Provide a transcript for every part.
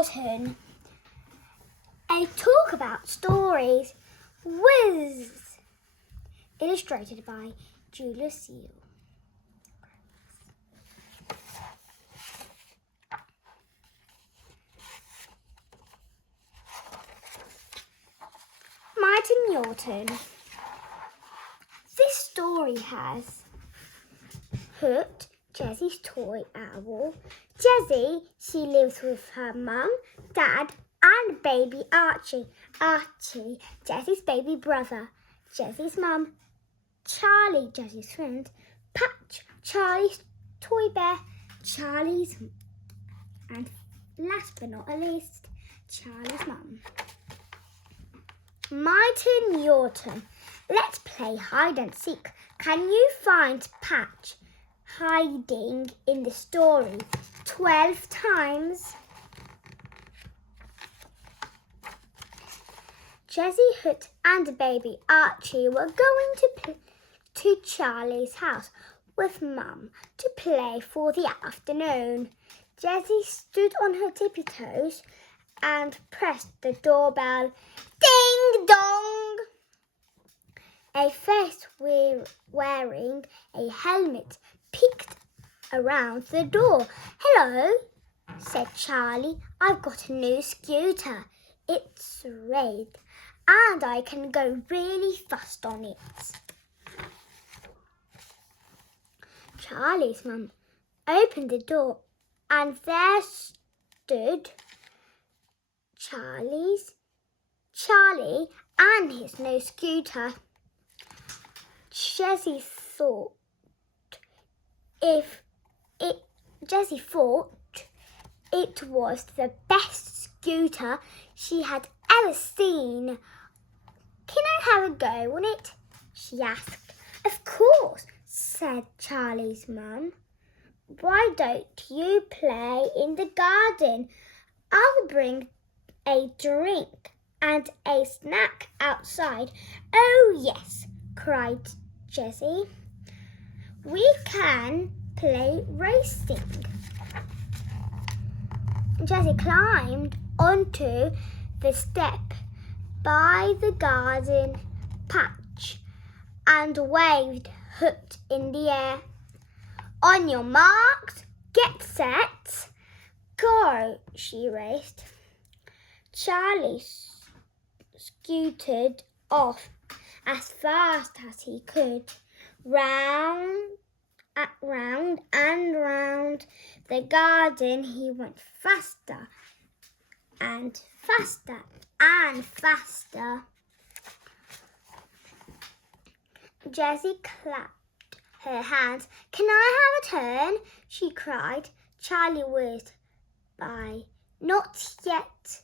Norton. A talk about stories was illustrated by Julia Seal. Mighty Norton. This story has Hoot, Jessie's toy owl. Jessie, she lives with her mum, dad, and baby Archie. Archie, Jessie's baby brother. Jessie's mum, Charlie, Jessie's friend. Patch, Charlie's toy bear. Charlie's, and last but not least, Charlie's mum. Mighty Norton. Let's play hide and seek. Can you find Patch hiding in the story 12 times? Jessie, Hoot and baby Archie were going to Charlie's house with Mum to play for the afternoon. Jessie stood on her tippy toes and pressed the doorbell. Ding dong! A face wearing a helmet peeked around the door. Hello, said Charlie. I've got a new scooter. It's red and I can go really fast on it. Charlie's mum opened the door and there stood Charlie and his new scooter. Jessie thought it was the best scooter she had ever seen. Can I have a go on it? She asked. Of course, said Charlie's mum. Why don't you play in the garden? I'll bring a drink and a snack outside. Oh yes, cried Jessie. We can play racing. Jessie climbed onto the step by the garden patch and waved Hoot in the air. On your marks, get set, go, she raced. Charlie scooted off as fast as he could, round and round the garden. He went faster and faster and faster. Jessie clapped her hands. Can I have a turn? She cried. Charlie whizzed by. Not yet,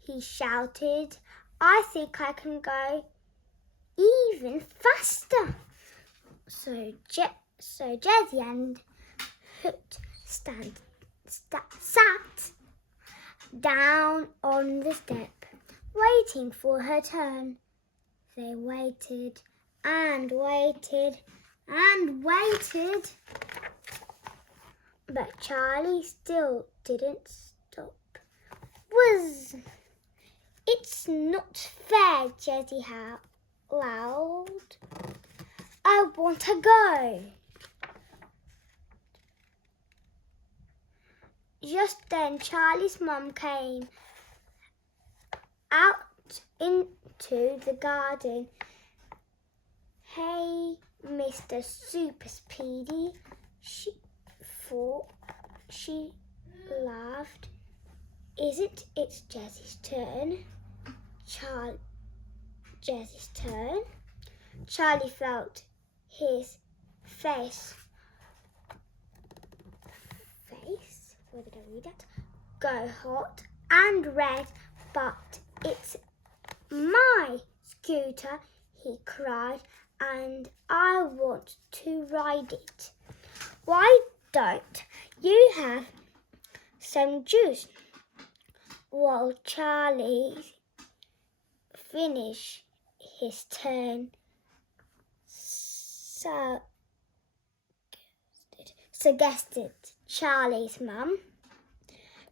he shouted. I think I can go even faster. So Jessie and Hoot sat down on the step, waiting for her turn. They waited and waited and waited, but Charlie still didn't stop. Whiz! It's not fair, Jessie howled. I want to go. Just then Charlie's mum came out into the garden. Hey, Mr. Super Speedy, she thought. She laughed. Isn't it Jessie's turn? Jessie's turn? Charlie felt his face, where did I read it? Go hot and red, but it's my scooter, he cried, and I want to ride it. Why don't you have some juice? While Charlie finished his turn, suggested Charlie's mum.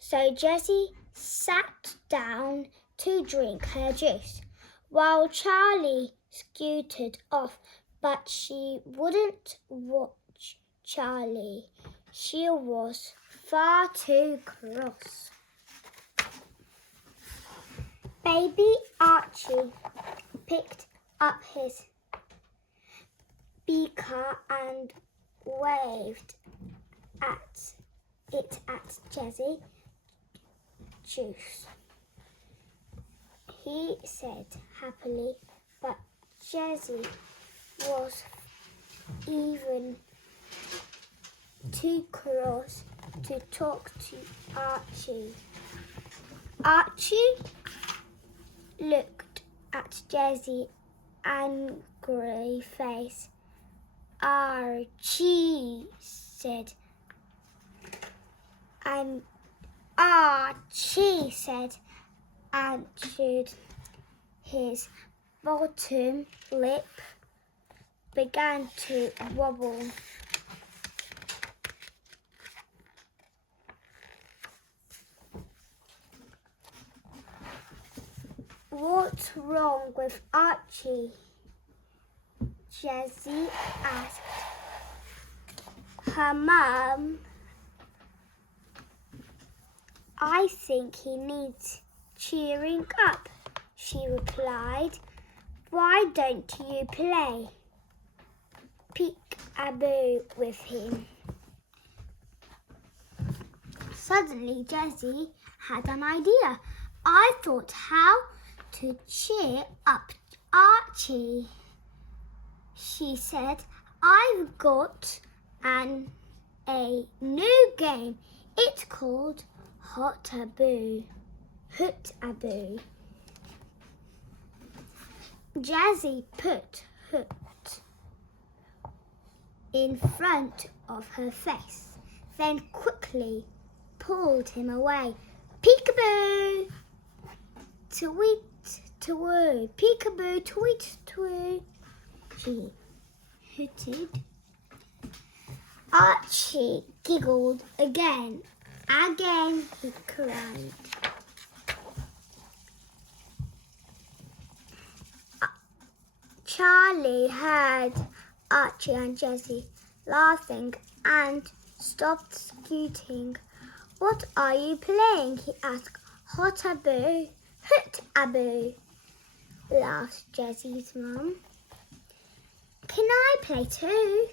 So Jessie sat down to drink her juice, while Charlie scooted off, but she wouldn't watch Charlie. She was far too cross. Baby Archie picked up his beaker and waved at Jessie. Juice, he said happily, but Jessie was even too cross to talk to Archie. Archie looked at Jessie, angry face. Archie said, and Archie said, and his bottom lip began to wobble. What's wrong with Archie? Jessie asked her mum. I think he needs cheering up, she replied. Why don't you play peek-a-boo with him? Suddenly, Jessie had an idea. I thought how to cheer up Archie. She said, I've got a new game. It's called Hot-a-boo. Hoot-a-boo. Jessie put Hoot in front of her face, then quickly pulled him away. Peek-a-boo! Tweet-a-woo! Peek-a-boo! Tweet-a-woo! She hooted. Archie giggled again. Again, he cried. Charlie heard Archie and Jessie laughing and stopped scooting. What are you playing? He asked. Hot-a-boo, hoot-a-boo, laughed Jessie's mum. Can I play too?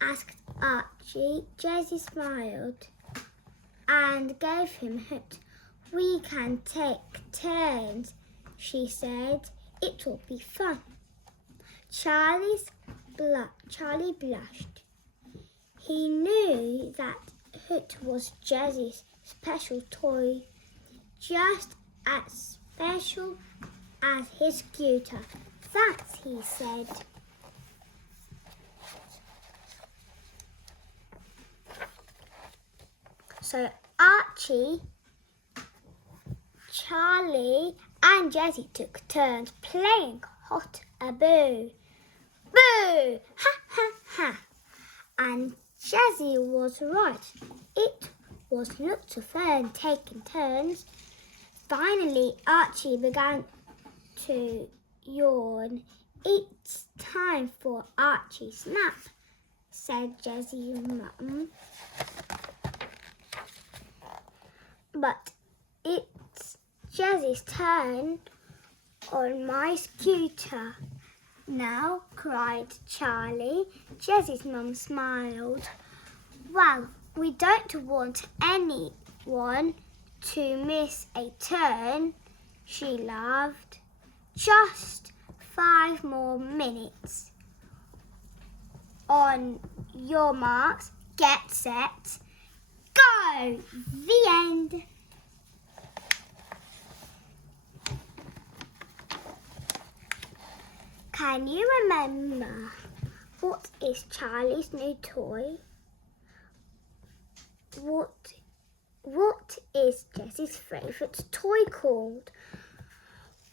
Asked Archie. Jessie smiled and gave him Hoot. We can take turns, she said. It will be fun. Charlie blushed. He knew that Hoot was Jessie's special toy, just as special as his scooter. Thanks, he said. So Archie, Charlie and Jessie took turns playing Hot-a-boo. Boo! Ha ha ha! And Jessie was right. It was lots of fun taking turns. Finally, Archie began to yawn. It's time for Archie's nap, said Jessie's mum. But it's Jessie's turn on my scooter now, cried Charlie. Jessie's mum smiled. Well, we don't want anyone to miss a turn, she laughed. Just 5 more minutes. On your marks, get set, go! The end. Can you remember what is Charlie's new toy? What is Jessie's favourite toy called?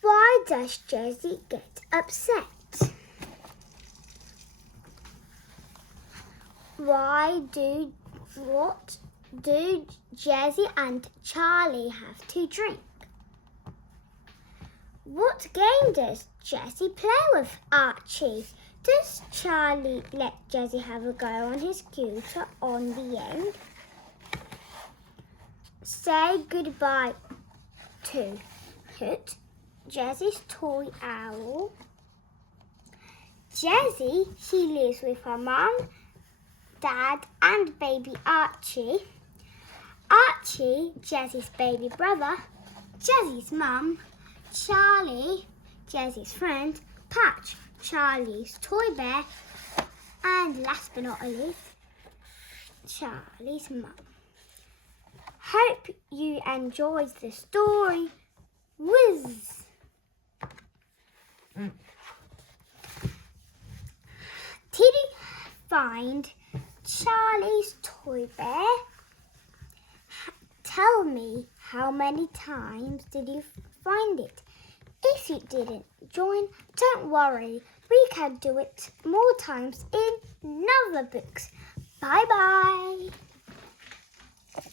Why does Jessie get upset? What do Jessie and Charlie have to drink? What game does Jessie play with Archie? Does Charlie let Jessie have a go on his scooter on the end? Say goodbye to Hoot, Jessie's toy owl. Jessie, she lives with her mum, dad and baby Archie. Archie, Jessie's baby brother. Jessie's mum. Charlie, Jessie's friend. Patch, Charlie's toy bear. And last but not least, Charlie's mum. Hope you enjoyed the story. Whiz! Did you find Charlie's toy bear? Tell me, how many times did you find it? If you didn't join, don't worry. We can do it more times in other books. Bye bye.